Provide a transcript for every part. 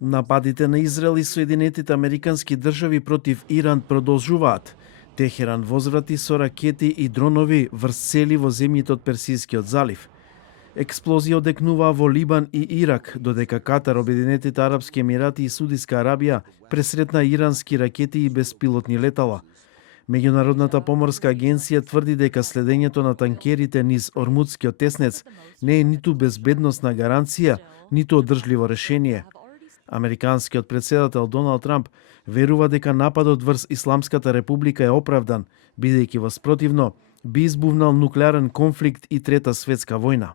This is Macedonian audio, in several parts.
Нападите на Израел и Соединетите Американски држави против Иран продолжуваат. Техеран возврати со ракети и дронови врз цели во земјите од Персискиот залив. Експлозија одекнуваа во Либан и Ирак, додека Катар, Обединетите Арапски Емирати и Судиска Арабија пресретна ирански ракети и беспилотни летала. Меѓународната поморска агенција тврди дека следењето на танкерите низ Ормудскиот теснец не е ниту безбедносна гаранција, ниту одржливо решение. Американскиот претседател Доналд Трамп верува дека нападот врз Исламската република е оправдан, бидејќи воспротивно би избувнал нуклеарен конфликт и трета светска војна.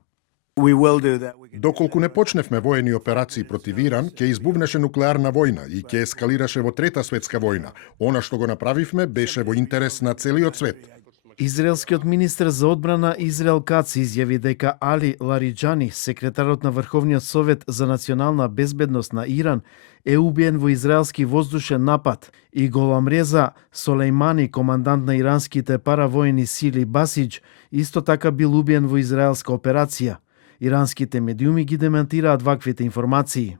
Доколку не почневме воени операции против Иран, ќе избувнеше нуклеарна војна и ќе ескалираше во трета светска војна. Она што го направивме беше во интерес на целиот свет. Израелскиот министер за одбрана Израел Кац изјави дека Али Лариџани, секретарот на Врховниот совет за национална безбедност на Иран, е убиен во израелски воздушен напад и Голамреза Солејмани, командант на иранските паравоени сили Басидж, исто така бил убиен во израелска операција. Иранските медиуми ги демантираат ваквите информации.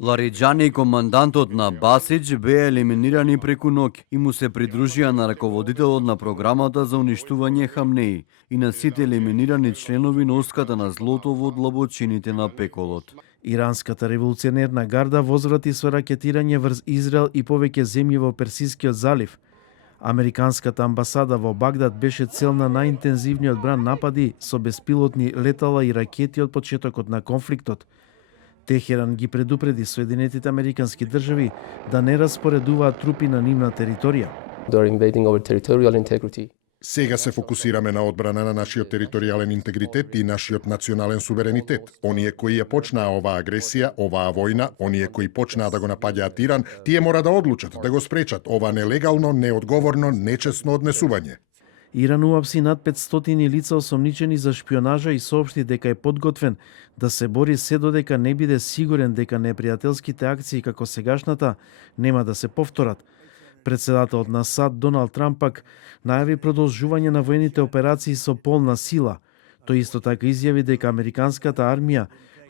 Лариџани, командантот на Басидж, беа елиминирани преку ноќ и му се придружија на раководителот на програмата за уништување Хамнеи и на сите елиминирани членови на оската на злото во длабочините на пеколот. Иранската револуционерна гарда возврати со ракетирање врз Израел и повеќе земји во Персискиот залив. Американската амбасада во Багдад беше цел на најинтензивниот бран напади со беспилотни летала и ракети од почетокот на конфликтот. Техеран ги предупреди Соединетите Американски држави да не распоредуваат трупи на нивна територија. Сега се фокусираме на одбрана на нашиот територијален интегритет и нашиот национален суверенитет. Оние кои ја почнаа оваа агресија, оваа војна, оние кои почнаа да го напаѓаат Иран, тие мора да одлучат, да го спречат ова нелегално, неодговорно, нечесно однесување. Иран уапси над 500 лица осомничени за шпионажа и соопшти дека е подготвен да се бори се додека не биде сигурен дека непријателските акции како сегашната нема да се повторат. Претседателот на САД Доналд Трамп пак најави продолжување на воените операции со полна сила. Тој исто така изјави дека американската армија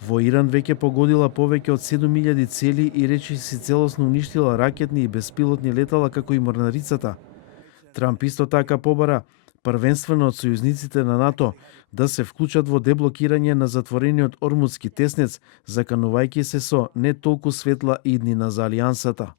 во Иран веќе погодила повеќе од 7000 цели и речиси целосно уништила ракетни и беспилотни летала како и морнарицата. Трамп исто така побара првенствено од сојузниците на НАТО да се вклучат во деблокирање на затворениот Ормудски теснец, заканувајќи се со не толку светла иднина за алијансата.